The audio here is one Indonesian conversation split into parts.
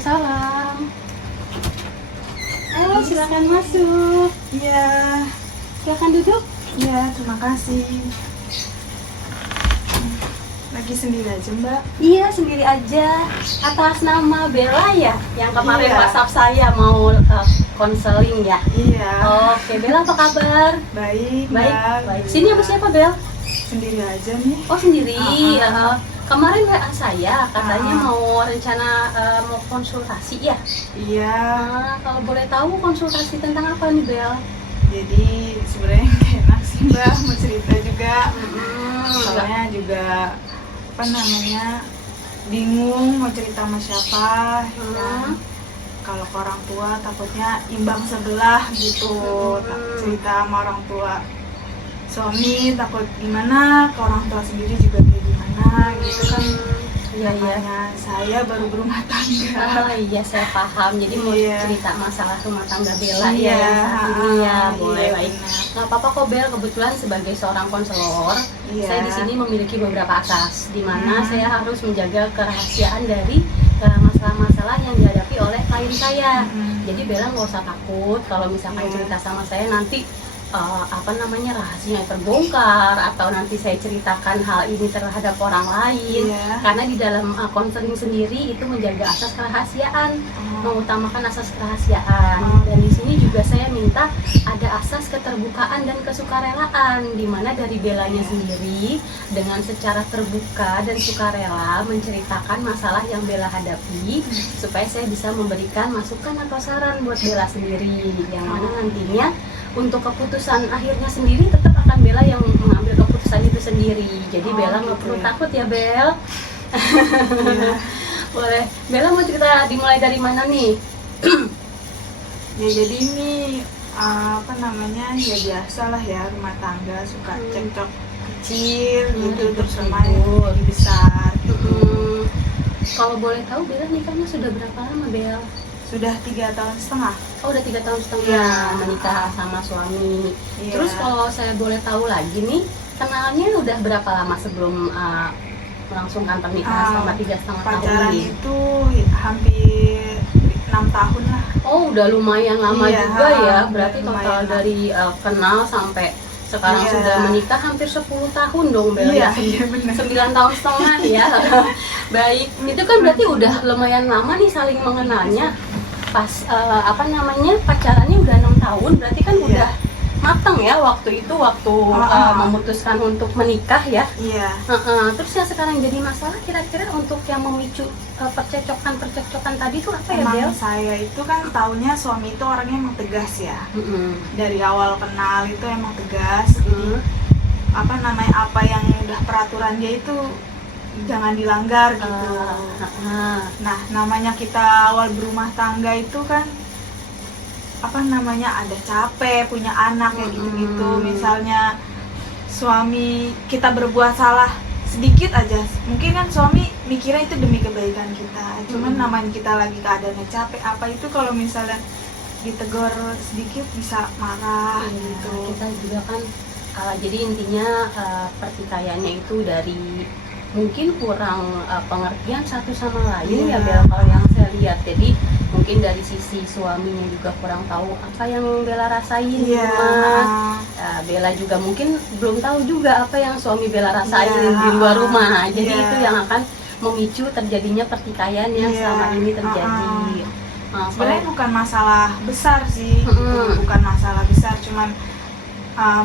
Waalaikumsalam. Ayo silakan masuk. Iya, Silakan duduk. iya, terima kasih. Lagi sendiri aja, Mbak? Iya, sendiri aja. Atas nama Bella ya, yang kemarin Iya. WhatsApp saya mau konseling ya. Iya. Oke, Bella apa kabar? Baik, Baik, Mbak. baik. Sini sama siapa, Bel? Sendiri aja nih. Oh, sendiri. Ah. Kemarin WA saya katanya Ah. mau rencana mau konsultasi ya. Iya. Kalau boleh tahu konsultasi tentang apa nih, Bel? Jadi sebenarnya nggak enak sih, Mbak, mau cerita juga. Enggak. Soalnya juga apa namanya bingung mau cerita sama siapa. Ya. Kalau ke orang tua takutnya imbang sebelah gitu. Cerita sama orang tua suami takut gimana, ke orang tua sendiri juga kayak gimana gitu kan. Iya, iya. Makanya saya baru berumah tangga. Oh iya, saya paham. Jadi mau Iya. cerita masalah rumah tangga Bella Iya, ya yang saat ini ya. Boleh, iya, baik. benar. Nggak apa-apa kok, Bel. Kebetulan sebagai seorang konselor, Iya. saya di sini memiliki beberapa asas di mana Hmm. saya harus menjaga kerahasiaan dari masalah-masalah yang dihadapi oleh klien saya. Hmm. Jadi Bella nggak usah takut kalau misalkan Iya. cerita sama saya nanti rahasianya terbongkar atau nanti saya ceritakan hal ini terhadap orang lain. Iya. Karena di dalam konseling sendiri itu menjaga asas kerahasiaan, mengutamakan asas kerahasiaan. Dan di sini juga saya minta ada asas keterbukaan dan kesukarelaan, di mana dari Bellanya sendiri dengan secara terbuka dan sukarela menceritakan masalah yang Bella hadapi, supaya saya bisa memberikan masukan atau saran buat Bella sendiri, yang mana nantinya untuk keputusan akhirnya sendiri tetap akan Bella yang mengambil keputusan itu sendiri. Jadi Bella nggak gitu perlu ya. takut ya, Bel. Iya. Boleh. Bella mau cerita dimulai dari mana nih? Ya jadi ini apa namanya ya biasalah ya, rumah tangga suka cekcok kecil gitu, ribut, terutama ribut. yang lebih besar gitu. Kalau boleh tahu Bella nikahnya sudah berapa lama, Bel? Sudah 3 tahun setengah. Oh, udah 3 tahun setengah Iya. menikah sama suami. Iya. Terus kalau saya boleh tahu lagi nih, kenalnya udah berapa lama sebelum melangsungkan pernikahan selama 3,5 tahun pacaran ini? itu hampir 6 tahun lah. Oh, udah lumayan lama Iya, juga ya. Berarti lumayan total lama. dari kenal sampai sekarang Iya. sudah menikah hampir 10 tahun dong, Bel. Iya, Ya? iya benar. 9 tahun setengah ya. Baik, itu kan berarti udah lumayan lama nih saling mengenalnya. Pas pacarannya udah 6 tahun, berarti kan Iya. udah mateng ya waktu itu, waktu memutuskan untuk menikah ya. Iya. Terus yang sekarang jadi masalah kira-kira untuk yang memicu percekcokan tadi itu apa ya, Bel? Emang saya itu kan taunya suami itu orangnya emang tegas ya. Dari awal kenal itu emang tegas. Jadi apa yang udah peraturan dia itu jangan dilanggar gitu. Nah, namanya kita awal berumah tangga itu kan ada capek, punya anak kayak gitu-gitu. Misalnya suami kita berbuat salah sedikit aja, mungkin kan suami mikirnya itu demi kebaikan kita. Cuman namanya kita lagi keadaannya capek, apa itu kalau misalnya ditegur sedikit bisa marah gitu. Kita juga kan jadi intinya pertikaiannya itu dari mungkin kurang pengertian satu sama lain ya, Bel, kalau yang saya lihat. Jadi mungkin dari sisi suaminya juga kurang tahu apa yang Bella rasain di rumah. Bella juga mungkin belum tahu juga apa yang suami Bella rasain di luar rumah. Jadi itu yang akan memicu terjadinya pertikaian yang selama ini terjadi. Sebenarnya bukan masalah besar sih, bukan masalah besar, cuman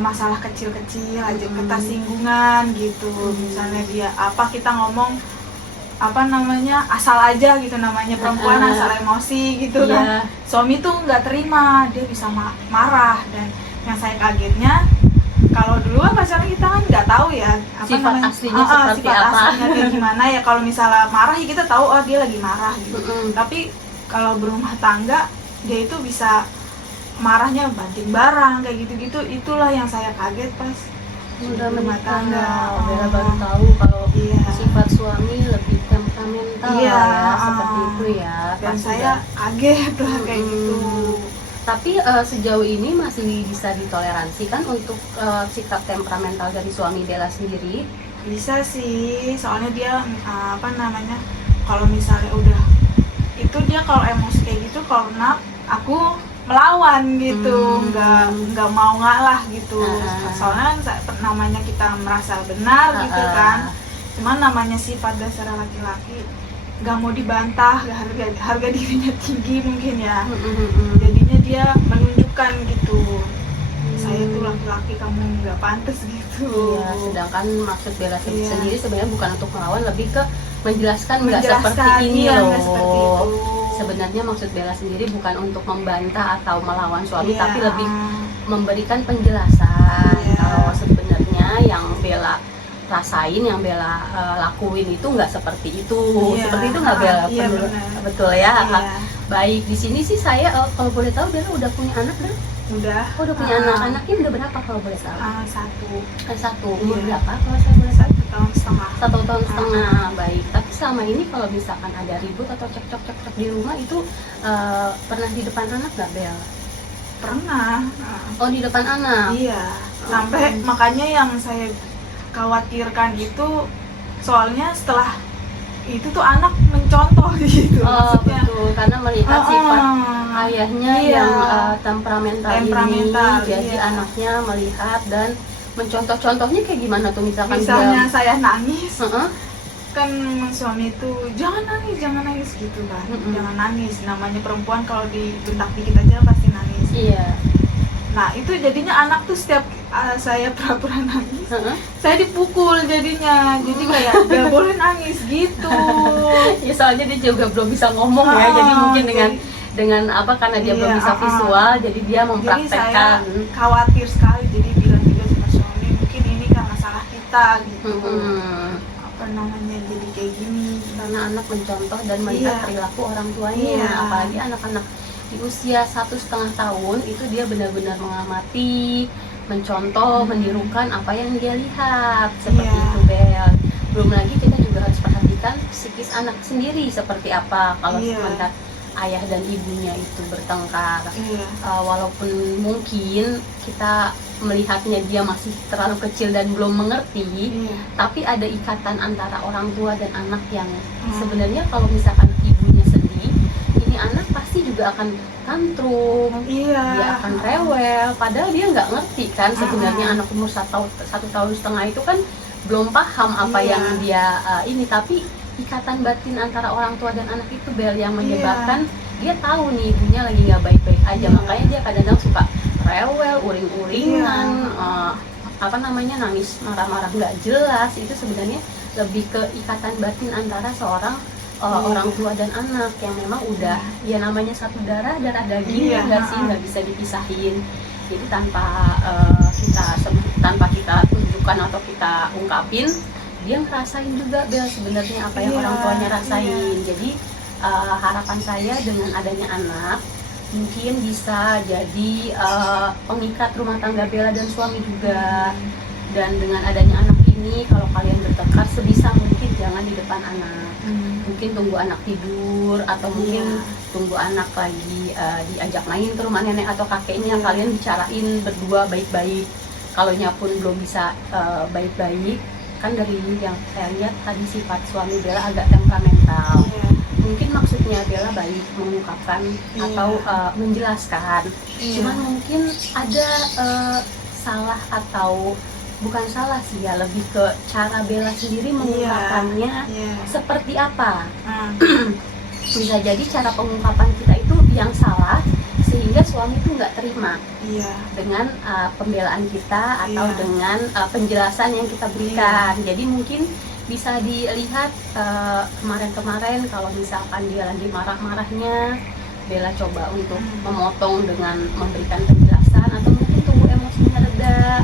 masalah kecil-kecil aja, ketersinggungan gitu. Misalnya dia kita ngomong asal aja gitu, namanya perempuan asal emosi gitu kan. Suami tuh nggak terima, dia bisa marah. Dan yang saya kagetnya, kalau dulu kan pacaran kita kan nggak tahu ya sifat aslinya seperti sifat apa, aslinya kayak gimana ya. Kalau misalnya marah ya kita tahu dia lagi marah gitu. Tapi kalau berumah tangga dia itu bisa marahnya banting barang kayak gitu-gitu. Itulah yang saya kaget pas udah rumah tangga. Bella baru tahu kalau sifat suami lebih temperamental ya, seperti itu ya. Dan saya kaget lah kayak gitu. Tapi sejauh ini masih bisa ditoleransi kan untuk sikap temperamental dari suami Bella sendiri? Bisa sih, soalnya dia kalau misalnya udah itu dia kalau emosi kayak gitu, kalau nak aku melawan gitu, nggak mau ngalah gitu. Soalnya namanya kita merasa benar gitu kan, cuman namanya sifat dasar laki-laki nggak mau dibantah, harga dirinya tinggi mungkin ya. Jadinya dia menunjukkan gitu, saya tuh laki-laki, kamu nggak pantas gitu. Iya, sedangkan maksud bela sendiri sebenarnya bukan untuk melawan, lebih ke menjelaskan nggak seperti ini loh. Seperti itu. Sebenarnya maksud bela sendiri bukan untuk membantah atau melawan suami, tapi lebih memberikan penjelasan kalau sebenarnya yang bela rasain, yang bela lakuin itu nggak seperti itu. Seperti itu nggak bela? Betul ya. Baik, di sini sih saya kalau boleh tahu Bella udah punya anak kan? Udah punya anak. Anaknya udah berapa kalau boleh tahu? Satu. Umur berapa kalau saya boleh tahu? 1 tahun setengah. Baik. Tapi selama ini kalau misalkan ada ribut atau cekcok di rumah itu pernah di depan anak nggak, Bel? Pernah. Oh, di depan anak? Iya. Sampai makanya yang saya khawatirkan itu, soalnya setelah itu tuh anak mencontoh gitu. Maksudnya, betul, karena melihat sifat ayahnya yang temperamental ini, jadi anaknya melihat dan mencontoh-contohnya kayak gimana tuh? Misalnya saya nangis, kan suami itu jangan nangis gitu kan, jangan nangis. Namanya perempuan kalau dibentak dikit aja pasti nangis. Iya. Nah itu jadinya anak tuh setiap saya pura-pura nangis, saya dipukul jadinya. Jadi kayak gak boleh nangis gitu. Ya soalnya dia juga belum bisa ngomong ya, jadi mungkin dengan apa, karena dia belum bisa visual, jadi dia mempraktekkan. Jadi saya khawatir sekali, jadi bilang juga sama suami, mungkin ini karena salah kita gitu. Apa namanya, jadi kayak gini. Karena anak mencontoh dan melihat perilaku orang tuanya, apalagi anak-anak di usia 1,5 tahun itu dia benar-benar mengamati, mencontoh, menirukan apa yang dia lihat, seperti itu, Bel. Belum lagi kita juga harus perhatikan psikis anak sendiri seperti apa kalau sementara ayah dan ibunya itu bertengkar. Walaupun mungkin kita melihatnya dia masih terlalu kecil dan belum mengerti, tapi ada ikatan antara orang tua dan anak yang sebenarnya kalau misalkan ibunya sedih, ini anak pasti juga akan tantrum, dia akan rewel, padahal dia nggak ngerti kan sebenarnya. Anak umur 1 tahun setengah itu kan belum paham apa yang dia ini, tapi ikatan batin antara orang tua dan anak itu, Bel, yang menyebabkan dia tahu nih ibunya lagi nggak baik-baik aja, makanya dia kadang-kadang suka rewel, uring-uringan, apa namanya, nangis marah-marah nggak jelas. Itu sebenarnya lebih ke ikatan batin antara seorang orang tua dan anak yang memang udah ya namanya satu darah daging, nggak bisa dipisahin. Jadi tanpa kita tunjukkan atau kita ungkapin, dia ngerasain juga, Bel, sebenarnya apa yang orang tuanya rasain. Jadi harapan saya dengan adanya anak mungkin bisa jadi pengikat rumah tangga Bella dan suami juga. Dan dengan adanya anak ini, kalau kalian bertengkar sebisa mungkin jangan di depan anak. Mungkin tunggu anak tidur, atau mungkin tunggu anak lagi diajak main ke rumah nenek atau kakeknya, kalian bicarain berdua baik-baik. Kalonya pun belum bisa baik-baik, kan dari yang saya lihat tadi sifat suami Bella agak temperamental. Mungkin maksudnya Bella baik mengungkapkan atau menjelaskan, cuman mungkin ada salah, atau bukan salah sih ya, lebih ke cara Bella sendiri mengungkapkannya seperti apa. Bisa jadi cara pengungkapan kita itu yang salah, sehingga suami itu nggak terima dengan pembelaan kita atau dengan penjelasan yang kita berikan. Jadi mungkin bisa dilihat kemarin-kemarin kalau misalkan dia lagi marah-marahnya, Bella coba untuk memotong dengan memberikan penjelasan, atau mungkin tunggu emosinya reda,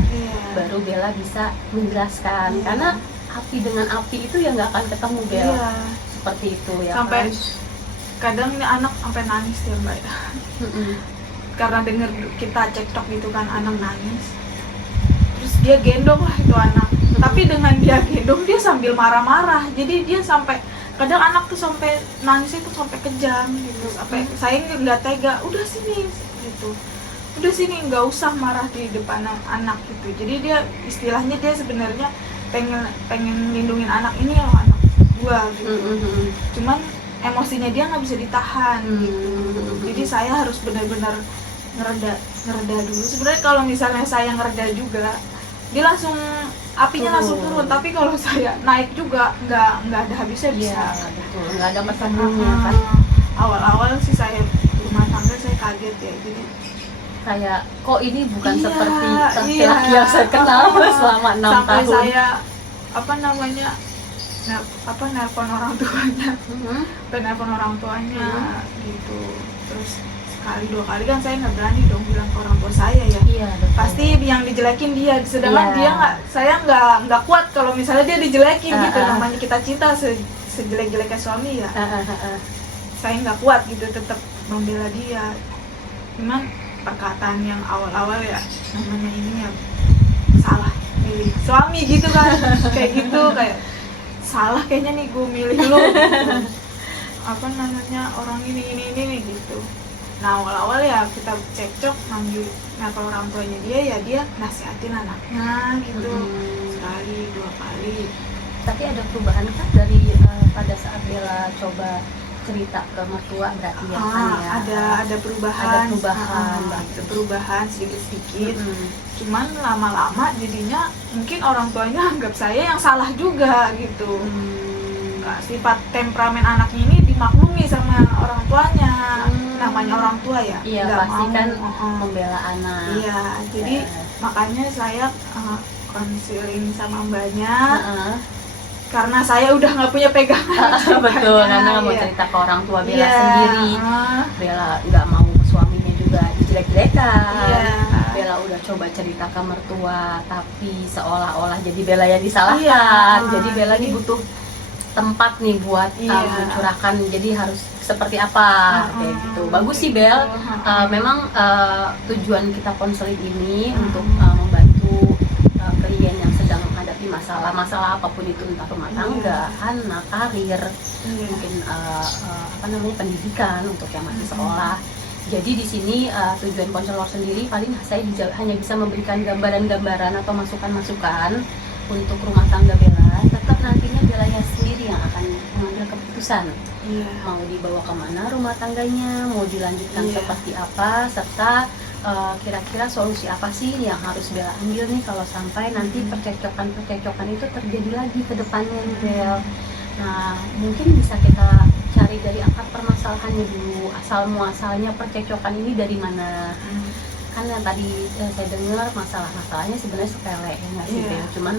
baru Bella bisa menjelaskan. Karena api dengan api itu ya nggak akan ketemu, Bella. Seperti itu ya. Sampai kadang nih anak sampai nangis ya, Mbak. Karena denger kita cekcok gitu kan, anak nangis, terus dia gendong lah itu anak. Tapi dengan dia gendong, dia sambil marah-marah. Jadi dia sampai, kadang anak tuh sampai nangis itu sampai kejam gitu. Sampai saya nggak tega, udah sini gitu, udah sini, nggak usah marah di depan anak gitu. Jadi dia istilahnya dia sebenarnya pengen lindungin anak ini, ya anak gua gitu. Cuman emosinya dia nggak bisa ditahan gitu. Jadi saya harus benar-benar ngereda dulu. Sebenarnya kalau misalnya saya ngereda juga, dia langsung apinya langsung turun. Tapi kalau saya naik juga nggak ada habisnya bisa. Iya, betul. Nggak ada ketemunya kan. Awal-awal sih saya rumah tangga saya kaget ya. Jadi Kayak kok ini bukan Iya, seperti laki-laki iya. yang saya kenal selama 6 sampai tahun. saya nelpon orang tuanya, nelpon orang tuanya gitu. Terus sekali 2 kali kan saya nggak berani dong bilang ke orang tua saya ya. Iya, betul. Pasti yang dijelekin dia, sedangkan Iya. dia saya nggak kuat kalau misalnya dia dijelekin gitu. Namanya kita cinta sejelek-jeleknya suami ya, saya nggak kuat gitu, tetap membela dia. Cuman perkataan yang awal-awal ya, namanya ini ya salah milih suami gitu kan. Kayak gitu, kayak salah kayaknya nih gue milih lo gitu. Apa namanya, orang ini gitu. Nah awal-awal ya kita cekcok, nelpon orang tuanya dia nasihatin anaknya gitu. Sekali 2 kali. Tapi ada perubahan kan dari pada saat Bella coba cerita ke mertua berarti ya kan ya? Ada perubahan. Bagus. Ada perubahan sedikit-sedikit. Cuman lama-lama jadinya mungkin orang tuanya anggap saya yang salah juga gitu. Sifat temperamen anaknya ini dimaklumi sama orang tuanya. Namanya orang tua ya, Iya, nggak pasti mau. kan membela anak. Iya, jadi makanya saya konseling sama mbaknya. Karena saya udah nggak punya pegangan. Betul, karena nggak mau Iya. cerita ke orang tua Bella Iya, sendiri. Bella nggak mau suaminya juga dijelek-jelekan. Iya. Bella udah coba cerita ke mertua, tapi seolah-olah jadi Bella yang disalahkan. Iya. Jadi Bella ini butuh tempat nih buat mencurahkan. Jadi harus seperti apa kayak gitu. Bagus sih Bel. Memang tujuan kita konseling ini untuk membantu klien yang sedang menghadapi masalah apapun itu, entah rumah tangga, anak, karir, mungkin pendidikan untuk yang masih sekolah. Jadi di sini tujuan konselor sendiri paling saya hanya bisa memberikan gambaran-gambaran atau masukan-masukan untuk rumah tangga Bella. Tetap nantinya Bellanya sendiri yang akan mengambil keputusan. Mau dibawa kemana rumah tangganya, mau dilanjutkan seperti apa, serta kira-kira solusi apa sih yang harus Bella ambil nih kalau sampai nanti percecokan itu terjadi lagi ke depannya nih Bel. Nah mungkin bisa kita cari dari akar permasalahannya dulu, asal muasalnya percecokan ini dari mana. Kan yang tadi saya dengar masalahnya sebenarnya sepele ya nggak sih Bel, cuman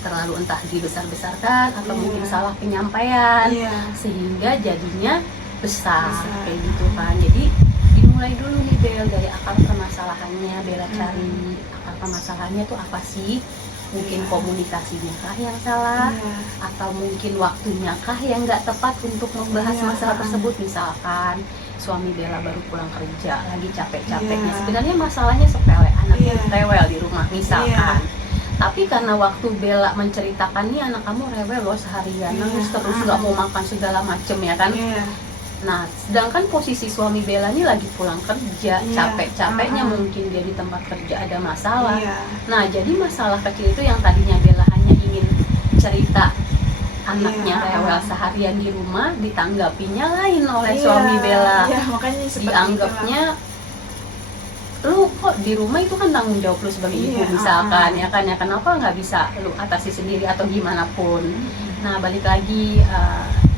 terlalu entah dibesar-besarkan atau mungkin salah penyampaian sehingga jadinya besar kayak gitu kan. Jadi dimulai dulu nih Bel dari akar permasalahannya. Bella cari akar permasalahannya tuh apa sih? Mungkin komunikasinya kah yang salah, atau mungkin waktunya kah yang nggak tepat untuk membahas masalah tersebut. Misalkan suami Bella baru pulang kerja, lagi capek-capeknya, sebenarnya masalahnya sepele, anaknya rewel di rumah misalkan. Tapi karena waktu Bella menceritakan, nih anak kamu rewel loh seharian, nangis terus nggak mau makan segala macem ya kan. Nah, sedangkan posisi suami Bella ini lagi pulang kerja, capek-capeknya mungkin dia di tempat kerja ada masalah. Nah, jadi masalah kecil itu yang tadinya Bella hanya ingin cerita anaknya rewel seharian di rumah, ditanggapinya lain oleh suami Bella. Makanya dianggapnya lu kok di rumah itu kan tanggung jawab lu sebagai ibu misalkan ya kan, ya kenapa nggak bisa lu atasi sendiri atau gimana pun. Nah, balik lagi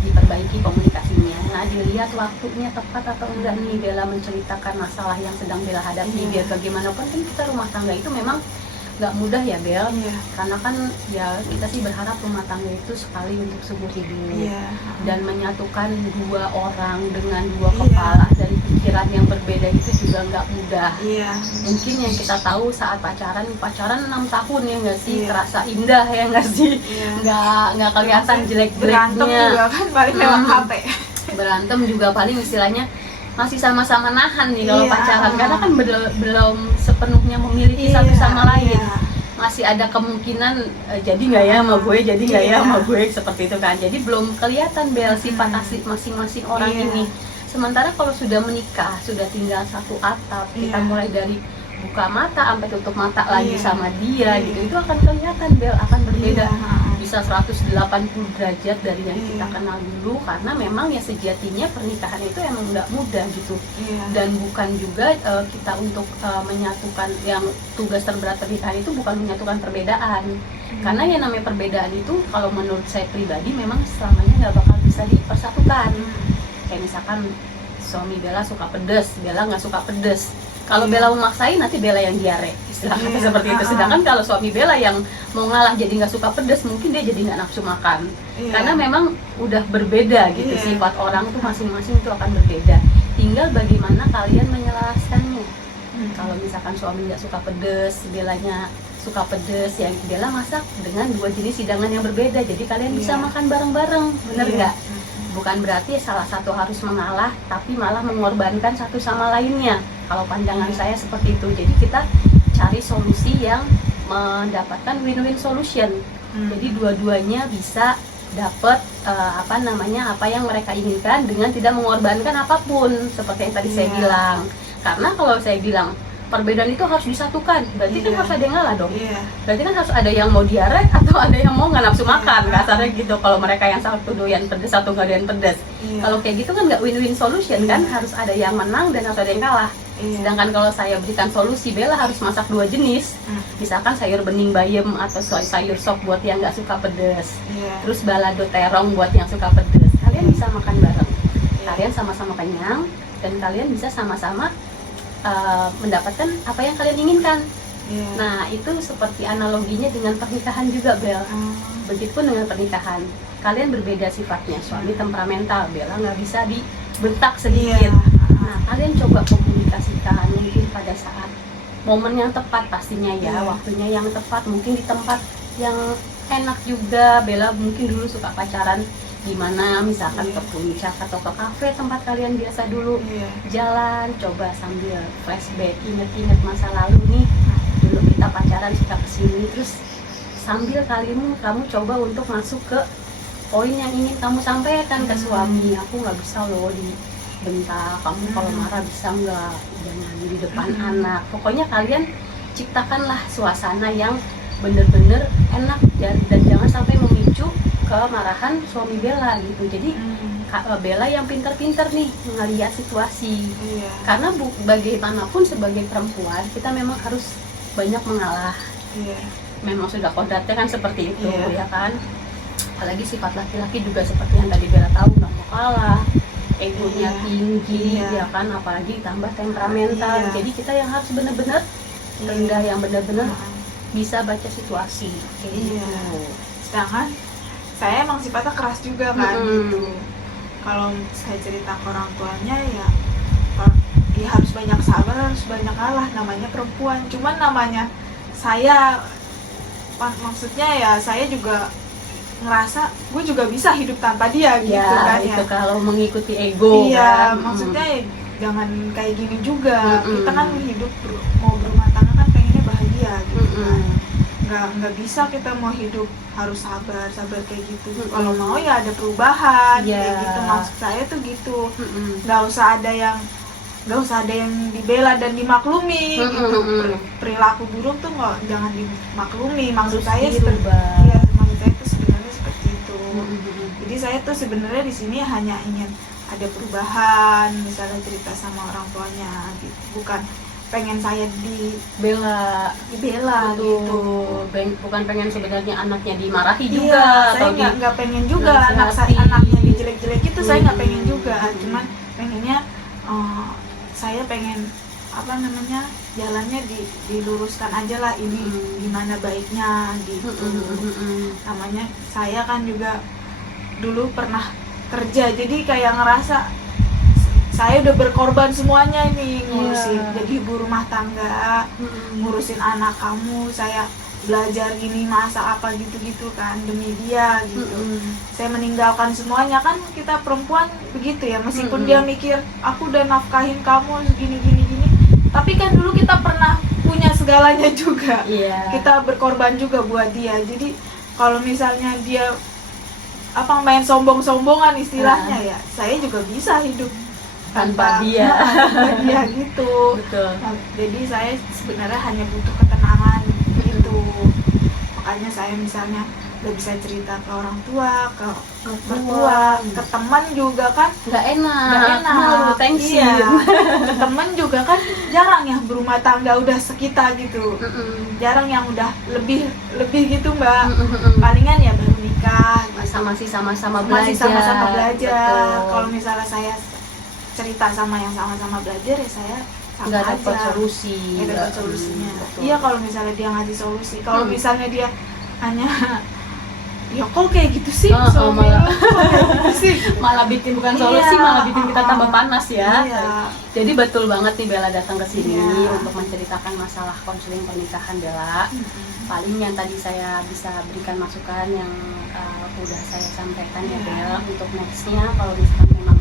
diperbaiki komunikasinya. Nah, dilihat waktunya tepat atau enggak nih Bella menceritakan masalah yang sedang Bella hadapi. Biar bagaimanapun kan kita rumah tangga itu memang nggak mudah ya Bel, karena kan ya kita sih berharap rumah tangga itu sekali untuk seumur hidup dan menyatukan 2 orang dengan 2 kepala dan pikiran yang berbeda itu juga nggak mudah. Mungkin yang kita tahu saat pacaran 6 tahun ya nggak sih, terasa indah ya nggak sih, nggak kelihatan jelek-jeleknya. Berantem juga kan paling lewat HP. Berantem juga paling istilahnya masih sama-sama nahan nih kalau pacaran, karena kan belum sepenuhnya memiliki satu sama lain. Masih ada kemungkinan jadi nggak ya sama gue, jadi nggak ya sama gue, seperti itu kan. Jadi belum kelihatan Bel sifat asli masing-masing orang ini. Sementara kalau sudah menikah, sudah tinggal satu atap, kita mulai dari buka mata sampai tutup mata lagi sama dia gitu, itu akan kelihatan Bel, akan berbeda. Bisa bisa 180 derajat dari yang kita Iya. kenal dulu, karena memang ya sejatinya pernikahan itu emang nggak mudah gitu. Iya. Dan bukan juga kita untuk menyatukan, yang tugas terberat pernikahan itu bukan menyatukan perbedaan. Karena yang namanya perbedaan itu kalau menurut saya pribadi memang selamanya nggak bakal bisa dipersatukan. Kayak misalkan suami Bella suka pedes, Bella nggak suka pedes. Kalau Iya. Bella memaksain, nanti Bella yang diare, istilah kata Iya. seperti itu. Sedangkan kalau suami Bella yang mau ngalah jadi nggak suka pedes, mungkin dia jadi nggak nafsu makan. Iya. Karena memang udah berbeda gitu, Iya. sifat orang tuh masing-masing itu akan berbeda. Tinggal bagaimana kalian menyelaraskannya. Kalau misalkan suami nggak suka pedes, Bellanya suka pedes, ya Bella masak dengan 2 jenis hidangan yang berbeda, jadi kalian bisa Iya. makan bareng-bareng, bener Iya. nggak? Bukan berarti salah satu harus mengalah, tapi malah mengorbankan satu sama lainnya. Kalau pandangan saya seperti itu. Jadi kita cari solusi yang mendapatkan win-win solution. Jadi dua-duanya bisa dapat apa yang mereka inginkan dengan tidak mengorbankan apapun, seperti yang tadi saya Iya. bilang. Karena kalau saya bilang perbedaan itu harus disatukan, berarti kan Iya. harus ada yang ngalah dong. Iya. Berarti kan harus ada yang mau diare atau ada yang mau nggak nafsu makan, Iya. kasarnya gitu. Kalau mereka yang satu doyan pedes, satu nggak doyan pedes. Iya. Kalau kayak gitu kan nggak win-win solution kan, Iya. harus ada yang menang dan harus ada yang kalah. Iya. Sedangkan kalau saya berikan solusi, Bella harus masak 2 jenis, misalkan sayur bening bayam atau sayur sop buat yang nggak suka pedes, Iya. terus balado terong buat yang suka pedes. Kalian bisa makan bareng, Iya. kalian sama-sama kenyang, dan kalian bisa sama-sama mendapatkan apa yang kalian inginkan. Iya. Nah, itu seperti analoginya dengan pernikahan juga, Bel. Begitupun dengan pernikahan, kalian berbeda sifatnya. Suami temperamental, Bella nggak bisa dibentak sedikit. Iya. Nah, kalian coba komunikasikan mungkin pada saat momen yang tepat pastinya ya, Iya. waktunya yang tepat, mungkin di tempat yang enak juga. Bella mungkin dulu suka pacaran di mana, misalkan Iya. ke puncak atau ke kafe tempat kalian biasa dulu Iya. jalan, coba sambil flashback, inget-inget masa lalu nih, dulu kita pacaran suka kesini, terus sambil kamu coba untuk masuk ke poin yang ingin kamu sampaikan ke suami. Aku nggak bisa loh dibentak, kamu kalau marah bisa nggak, jangan di depan anak. Pokoknya kalian ciptakanlah suasana yang bener-bener enak dan jangan sampai memicu kemarahan suami Bella gitu. Jadi Bella yang pinter-pinter nih ngelihat situasi. Iya. Karena bagaimanapun sebagai perempuan kita memang harus banyak mengalah. Iya. Memang sudah kodratnya kan seperti itu. Iya. Ya kan. Apalagi sifat laki-laki juga seperti yang tadi Bella tahu, nggak mau kalah, egonya Iya. tinggi. Iya. Ya kan, apalagi tambah temperamental. Iya. Jadi kita yang harus benar-benar rendah, yang benar-benar bisa baca situasi kayak Iya. gitu. Sedangkan saya emang sifatnya keras juga kan gitu. Kalau saya cerita ke orang tuanya ya harus banyak sabar, harus banyak kalah, namanya perempuan. Cuman namanya saya maksudnya ya saya juga ngerasa gue juga bisa hidup tanpa dia gitu Ya, kan itu ya. kalau mengikuti ego Iya, kan. maksudnya ya jangan kayak gini juga. Mm-mm. Kita kan hidup mau berumah tangga kan pengennya bahagia gitu kan. Nggak bisa kita mau hidup harus sabar kayak gitu. Kalau mau ya ada perubahan kayak gitu. Maksud saya tuh gitu. Nggak usah ada yang dibela dan dimaklumi gitu. Perilaku buruk tuh jangan dimaklumi. Maksud saya iya, maksud saya tuh sebenarnya seperti itu. Jadi saya tuh sebenarnya di sini hanya ingin ada perubahan, misalnya cerita sama orang tuanya gitu. Bukan pengen saya dibela gitu. Bukan pengen sebenarnya anaknya dimarahi Iya, juga saya atau nggak pengen juga nasihati. anaknya dijelek-jelek itu. Saya nggak pengen juga. Cuman pengennya saya pengen jalannya diluruskan aja lah, ini gimana baiknya gitu. Namanya saya kan juga dulu pernah kerja, jadi kayak ngerasa saya udah berkorban semuanya ini, ngurusin jadi ibu rumah tangga, ngurusin anak kamu, saya belajar gini, masak apa gitu-gitu kan demi dia gitu. Saya meninggalkan semuanya, kan kita perempuan begitu ya, meskipun dia mikir aku udah nafkahin kamu gini, tapi kan dulu kita pernah punya segalanya juga. Kita berkorban juga buat dia. Jadi kalau misalnya dia main sombong-sombongan istilahnya ya, saya juga bisa hidup tanpa dia gitu. Betul. Nah, jadi saya sebenarnya hanya butuh ketenangan gitu. Makanya saya misalnya udah bisa cerita ke orang tua, ke mertua, ke teman juga kan nggak enak, nggak enak. malu, tensin. Iya. Ke temen juga kan jarang yang berumah tangga udah sekitar gitu, jarang yang udah lebih gitu Mbak. Palingan ya baru nikah gitu. Masih sama-sama belajar. Masih sama-sama belajar. Betul. Kalau misalnya saya cerita sama yang sama-sama belajar ya saya sama nggak aja. dapat solusi. Nggak dapat solusinya. Betul. Iya, kalau misalnya dia ngasih solusi. Kalau misalnya dia hanya ya kok kayak gitu sih, suami malah- lu kok kayak gitu sih gitu. malah bikin bukan solusi, Iya, malah bikin kita tambah panas ya. Iya. Jadi betul banget nih Bella datang ke sini Iya. untuk menceritakan masalah konseling pernikahan Bella. Paling yang tadi saya bisa berikan masukan yang udah saya sampaikan ya Iya. Bella, untuk nextnya kalau misalkan memang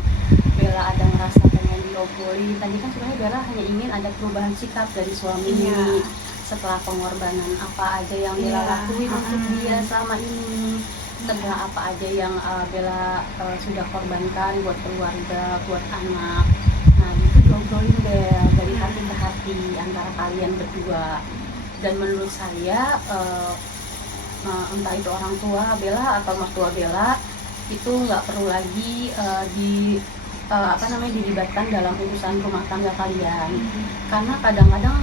Bella ada ngerasa pengen diobrolin, tadi kan sebenarnya Bella hanya ingin ada perubahan sikap dari suami. Iya. Setelah pengorbanan apa aja yang Bella Iya. lakuin untuk dia selama ini, setelah apa aja yang Bella sudah korbankan buat keluarga, buat anak. Nah itu diobrolin Bel dari hati ke hati antara kalian berdua. Dan menurut saya entah itu orang tua Bella atau mertua Bella itu nggak perlu lagi dilibatkan dalam urusan rumah tangga kalian. Karena kadang-kadang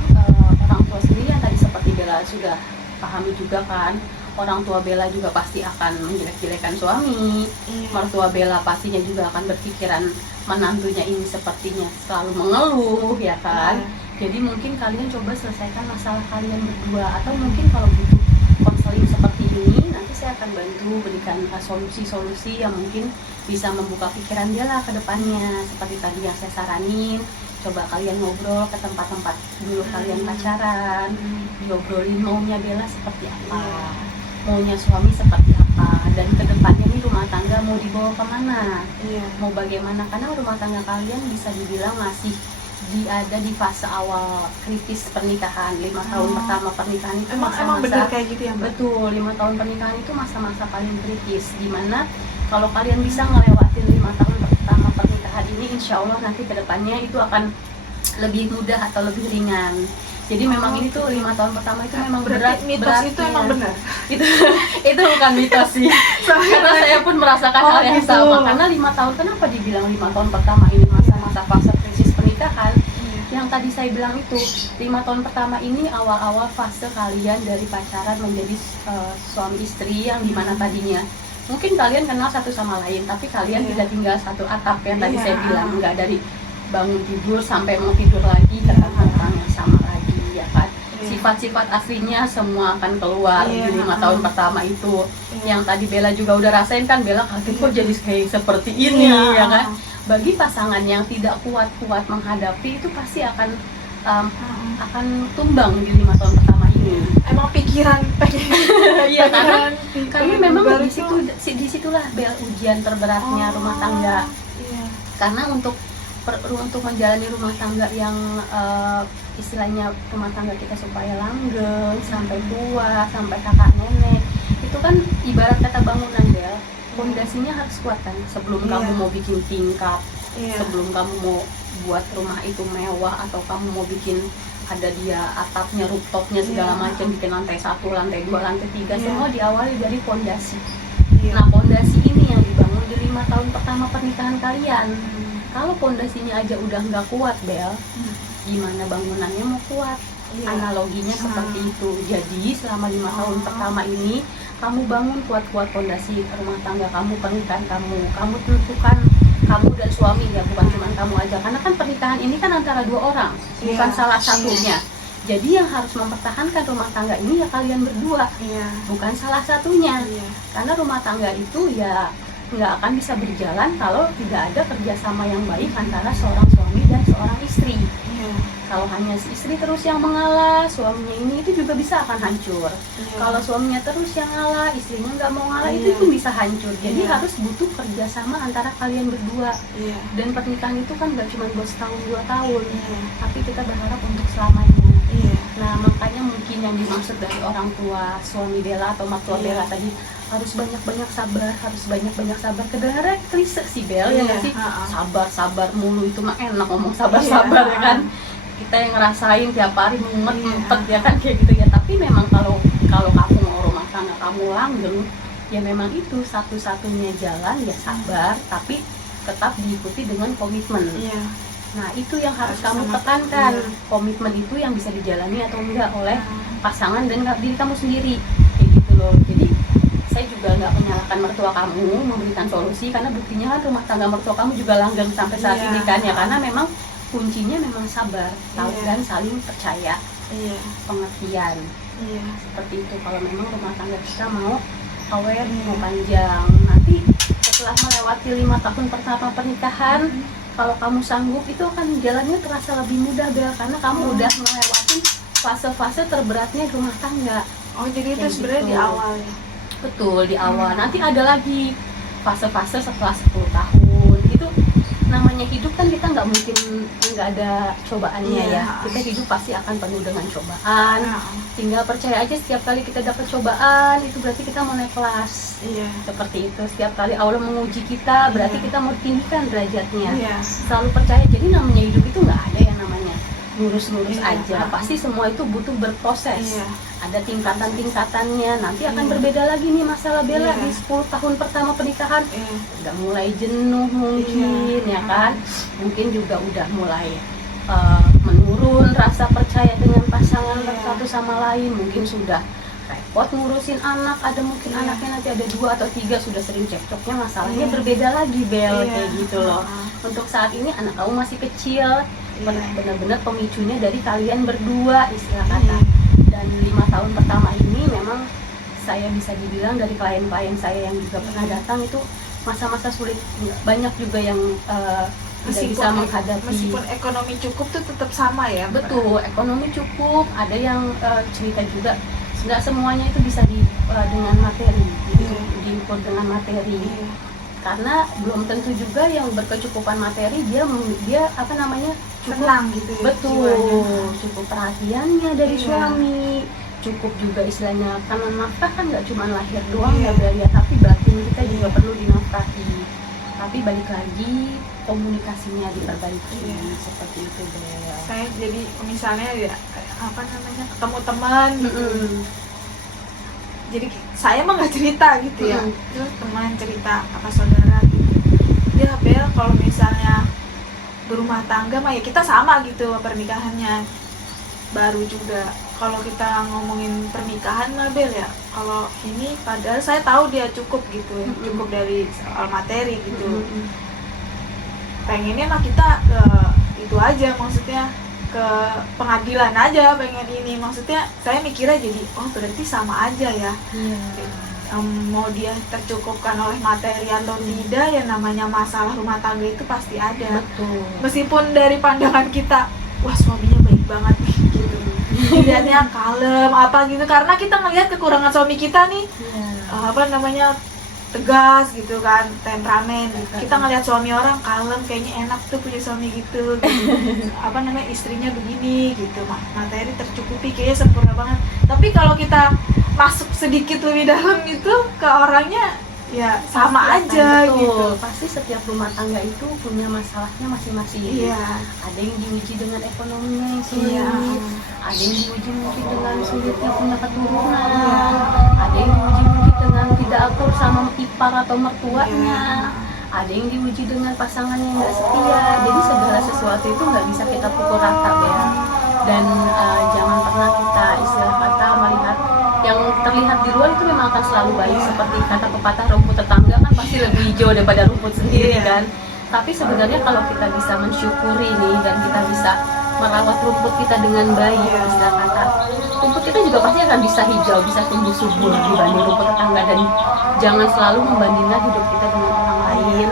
orang tua sendiri yang tadi seperti Bella sudah pahami juga kan, orang tua Bella juga pasti akan menjelek-jelekan suami. Mertua Bella pastinya juga akan berpikiran menantunya ini sepertinya selalu mengeluh ya kan. Jadi mungkin kalian coba selesaikan masalah kalian berdua, atau mungkin kalau butuh konseling seperti ini nanti saya akan bantu berikan solusi-solusi yang mungkin bisa membuka pikiran Bella ke depannya. Seperti tadi yang saya saranin, coba kalian ngobrol ke tempat-tempat dulu kalian pacaran, diobrolin maunya Bella seperti apa, maunya suami seperti apa, dan kedepannya nih rumah tangga mau dibawa kemana, mau bagaimana. Karena rumah tangga kalian bisa dibilang masih ada di fase awal kritis pernikahan. 5 tahun pertama pernikahan itu Emang masa-masa bener kayak gitu ya Mbak? betul, 5 tahun pernikahan itu masa-masa paling kritis, dimana kalau kalian bisa ngelewatin 5 tahun pertama pernikahan ini, insya Allah nanti kedepannya itu akan lebih mudah atau lebih ringan. Jadi memang ini tuh 5 tahun pertama itu memang berat. Mitos itu emang benar. Itu bukan mitos sih. Karena saya pun merasakan hal yang gitu. sama. Karena 5 tahun, kenapa dibilang 5 tahun pertama ini masa-masa fase krisis pernikahan? Yang tadi saya bilang itu 5 tahun pertama ini awal-awal fase kalian dari pacaran menjadi suami istri, yang dimana tadinya mungkin kalian kenal satu sama lain, tapi kalian tidak tinggal satu atap yang tadi saya bilang, nggak dari bangun tidur sampai mau tidur lagi ketemu orang yang sama lagi ya kan. Sifat-sifat aslinya semua akan keluar di 5 tahun pertama itu. Yang tadi Bella juga udah rasain kan, Bella kaget kok jadi kayak seperti ini ya kan. Bagi pasangan yang tidak kuat-kuat menghadapi itu pasti akan tumbang di 5 tahun pertama ini. Emang pikiran Iya, karena memang disitulah Bel ujian terberatnya rumah tangga. Karena untuk menjalani rumah tangga yang istilahnya rumah tangga kita supaya langgeng sampai tua, sampai kakak nenek, itu kan ibarat kata bangunan Bel, fondasinya harus kuat kan. Sebelum kamu mau bikin tingkat, sebelum kamu mau buat rumah itu mewah, atau kamu mau bikin ada dia atapnya, rooftopnya segala macam, bikin lantai 1, lantai 2, lantai 3, semua diawali dari fondasi. Nah, fondasi ini yang dibangun di 5 tahun pertama pernikahan kalian. Kalau fondasinya aja udah nggak kuat Bel, gimana bangunannya mau kuat? Analoginya seperti itu. Jadi selama 5 tahun pertama ini kamu bangun kuat-kuat fondasi rumah tangga kamu, pernikahan kamu tentukan kamu dan suami ya, bukan cuma kamu aja, karena kan pernikahan ini kan antara 2 orang, bukan salah satunya. Jadi yang harus mempertahankan rumah tangga ini ya kalian berdua, bukan salah satunya. Karena rumah tangga itu ya nggak akan bisa berjalan kalau tidak ada kerjasama yang baik antara seorang suami dan seorang istri. Kalau hanya si istri terus yang mengalah, suaminya ini itu juga bisa akan hancur. Kalau suaminya terus yang ngalah, istrinya nggak mau ngalah, itu pun bisa hancur. Jadi harus butuh kerjasama antara kalian berdua. Dan pernikahan itu kan nggak cuma buat setahun 2 tahun, tapi kita berharap untuk selamanya. Nah, makanya mungkin yang dimaksud dari orang tua suami Bella atau mertua Bella tadi, harus banyak-banyak sabar, harus banyak-banyak sabar. Kedengarannya klise sih Bel, ya nggak sih? Sabar-sabar mulu, itu mah enak ngomong sabar-sabar ya kan. Kita yang ngerasain tiap hari mumet ya kan, kayak gitu ya. Tapi memang kalau kamu mau rumah tangga kamu langgeng, ya memang itu satu-satunya jalan, ya sabar, tapi tetap diikuti dengan komitmen. Iya. Nah itu yang harus Harus kamu sama- tekankan, iya. komitmen itu yang bisa dijalani atau enggak oleh pasangan dan diri kamu sendiri, kayak gitu loh. Jadi saya juga nggak menyalahkan mertua kamu, memberikan solusi, karena buktinya kan rumah tangga mertua kamu juga langgeng sampai saat Iya. ini kan ya, karena memang kuncinya memang sabar, tahu Iya. dan saling percaya, Iya. pengertian. Iya. Seperti itu kalau memang rumah tangga kita mau awet, mau panjang. Nanti setelah melewati 5 tahun pertama pernikahan, kalau kamu sanggup itu akan jalannya terasa lebih mudah, Bel, karena kamu udah melewati fase-fase terberatnya rumah tangga. Oh, jadi itu Kayak sebenarnya gitu. di awal ya. Betul, di awal. Nanti ada lagi fase-fase setelah 10 tahun. Itu namanya hidup kan, kita nggak mungkin nggak ada cobaannya Iya. ya. Kita hidup pasti akan penuh dengan cobaan. Nah, Tinggal percaya aja, setiap kali kita dapat cobaan itu berarti kita mau naik kelas. iya. Seperti itu. Setiap kali Allah menguji kita berarti Iya. kita mau tinggikan derajatnya. Iya. Selalu percaya. Jadi namanya hidup itu nggak ada yang namanya lurus-lurus Iya. aja. Pasti semua itu butuh berproses. Iya. Ada tingkatan-tingkatannya. Nanti akan Iya. berbeda lagi nih masalah Bella Iya. di 10 tahun pertama pernikahan. Iya. Udah mulai jenuh mungkin, Iya. ya kan? Mungkin juga udah mulai menurun rasa percaya dengan pasangan Iya. satu sama lain. Mungkin sudah repot ngurusin anak, ada mungkin Iya. anaknya nanti ada 2 atau 3, sudah sering cekcoknya, masalahnya Iya. berbeda lagi, Bel, Iya. kayak gitu loh. Untuk saat ini anak kamu masih kecil, Iya. benar-benar pemicunya dari kalian berdua, istilah kata. Iya. Dan 5 tahun pertama ini memang saya bisa dibilang dari klien-klien saya yang juga pernah datang itu masa-masa sulit. Banyak juga yang tidak bisa menghadapi. meskipun ekonomi cukup tuh tetap sama ya. Betul, ekonomi cukup. Ada yang cerita juga nggak semuanya itu bisa dengan materi, Iya. diukur dengan materi. Iya. Karena belum tentu juga yang berkecukupan materi dia apa namanya cukup. Tenang gitu ya. Betul, jiwanya. cukup perhatiannya dari Iya. suami, cukup juga istilahnya, karena nafkah kan nggak cuma lahir doang Iya. ya Bel ya, tapi batin kita juga perlu dinafkahi. Tapi balik lagi komunikasinya diperbaiki, Iya. seperti itu Bel. Saya jadi misalnya ya kayak apa namanya, ketemu teman gitu. Mm-mm. Jadi saya mah nggak cerita gitu ya. Mm. Terus teman cerita apa saudara gitu. Ya Bel, kalau misalnya berumah tangga mah ya kita sama gitu pernikahannya. Baru juga kalau kita ngomongin pernikahan mah Bel ya, kalau ini padahal saya tahu dia cukup gitu ya, Mm-mm. cukup dari soal materi gitu. Mm-mm. Pengennya mah kita ke itu aja, maksudnya ke pengadilan aja pengen ini, maksudnya saya mikirnya jadi oh berarti sama aja ya. Iya. Mau dia tercukupkan oleh materi atau tidak, ya namanya masalah rumah tangga itu pasti ada. Betul. Meskipun dari pandangan kita wah suaminya baik banget nih gitu, dilihatnya kalem apa gitu, karena kita ngelihat kekurangan suami kita nih Iya. apa namanya tegas gitu kan, temperamen gitu. Kita ngelihat suami orang kalem, kayaknya enak tuh punya suami gitu. Apa namanya, istrinya begini gitu, materi tercukupi, kayaknya sempurna banget. Tapi kalau kita masuk sedikit lebih dalam itu ke orangnya ya sama Pasti aja betul. gitu. Pasti setiap rumah tangga itu punya masalahnya masing-masing. Iya. Ada yang diuji dengan ekonominya yang Iya. sulit, ada yang diuji mungkin dengan sulitnya punya keturunan, Iya. ada yang diuji mungkin dengan tidak akur sama ipar atau mertuanya, Iya. ada yang diuji dengan pasangan yang nggak setia. Jadi segala sesuatu itu nggak bisa kita pukul rata ya. Dan jangan pernah kita istilah kata melihat yang terlihat di luar itu memang akan selalu baik. Seperti kata pepatah, rumput tetangga kan pasti lebih hijau daripada rumput sendiri Iya. kan. Tapi sebenarnya kalau kita bisa mensyukuri nih dan kita bisa merawat rumput kita dengan baik, istilah kata, rumput kita juga pasti akan bisa hijau, bisa tumbuh subur dibanding rumput tetangga. Dan jangan selalu membandingkan hidup kita dengan orang lain,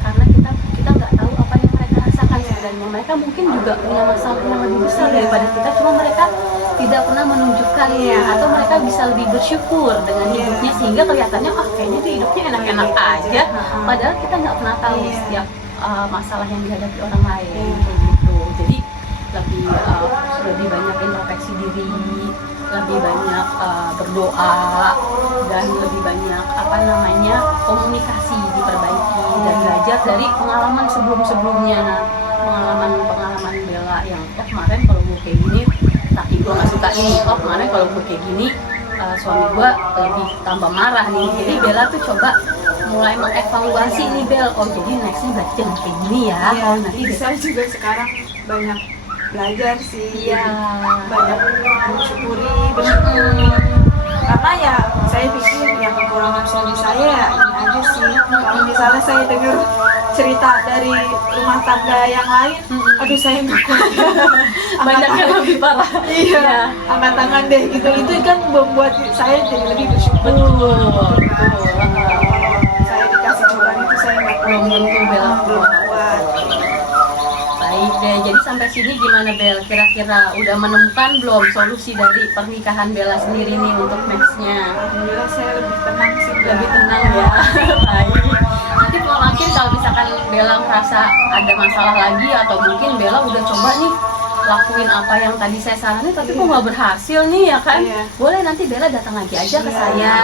karena kita nggak tahu apa yang mereka rasakan sebenarnya. Mereka mungkin juga punya masalah yang lebih besar daripada kita, cuma mereka tidak pernah menunjukkannya, atau mereka bisa lebih bersyukur dengan hidupnya sehingga kelihatannya kayaknya dia hidupnya enak-enak aja, padahal kita nggak pernah tahu setiap masalah yang dihadapi orang lain kayak gitu. Jadi lebih banyak introspeksi diri, lebih banyak berdoa, dan lebih banyak komunikasi diperbaiki dan belajar dari pengalaman sebelumnya, pengalaman Bella yang kemarin kalau gue kayak gini tapi gue nggak suka ini, kemarin kalau gue kayak gini suami gue lebih tambah marah nih. Jadi Bella tuh coba mulai mengevaluasi nih Bel, oh jadi nextnya berarti jangan kayak gini ya. Iya, Oh nanti saya juga sekarang banyak belajar sih. Iya. Banyak bersyukuri, bersyukur. Karena ya saya pikir yang kekurangan suami saya ya ini aja sih. Kalau misalnya saya dengar cerita dari rumah tangga yang lain, aduh saya nggak kuat. banyak yang lebih parah. Iya, angkat tangan deh gitu. Itu kan membuat saya jadi lebih bersyukur. Betul. Saya dikasih cobaan itu saya nggak Belum tentu Bel. belum kuat. Baik deh, jadi sampai sini gimana Bel? Kira-kira udah menemukan belum solusi dari pernikahan Bella sendiri nih untuk nextnya? Alhamdulillah saya lebih tenang sih. Lebih tenang ya. Baik. Nanti kalau makin kalau misalkan Bella ngerasa ada masalah lagi atau mungkin Bella udah coba nih lakuin apa yang tadi saya saranin tapi kok nggak berhasil nih ya kan? Iya. Boleh nanti Bella datang lagi aja ke Iya. saya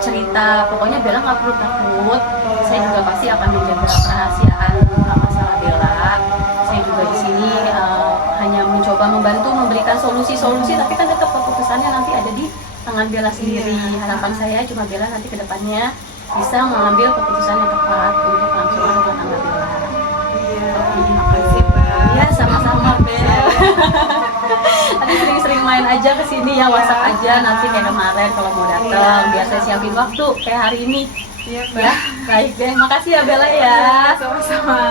cerita. Pokoknya Bella nggak perlu takut. Saya juga pasti akan menjaga kerahasiaan masalah Bella. Saya juga di sini hanya mencoba membantu memberikan solusi-solusi, tapi kan tetap keputusannya nanti ada di tangan Bella sendiri. Harapan saya cuma Bella nanti ke depannya bisa mengambil keputusan yang tepat untuk langsung rumah tangga Bella. Iya, terima kasih Mbak. Ya sama-sama Bel. Tadi sering-sering main aja ke sini ya, WhatsApp aja nanti kayak kemarin kalau mau datang biar saya siapin waktu kayak hari ini. Iya Mbak. Ya, baik deh. Makasih ya Bella ya. Sama-sama.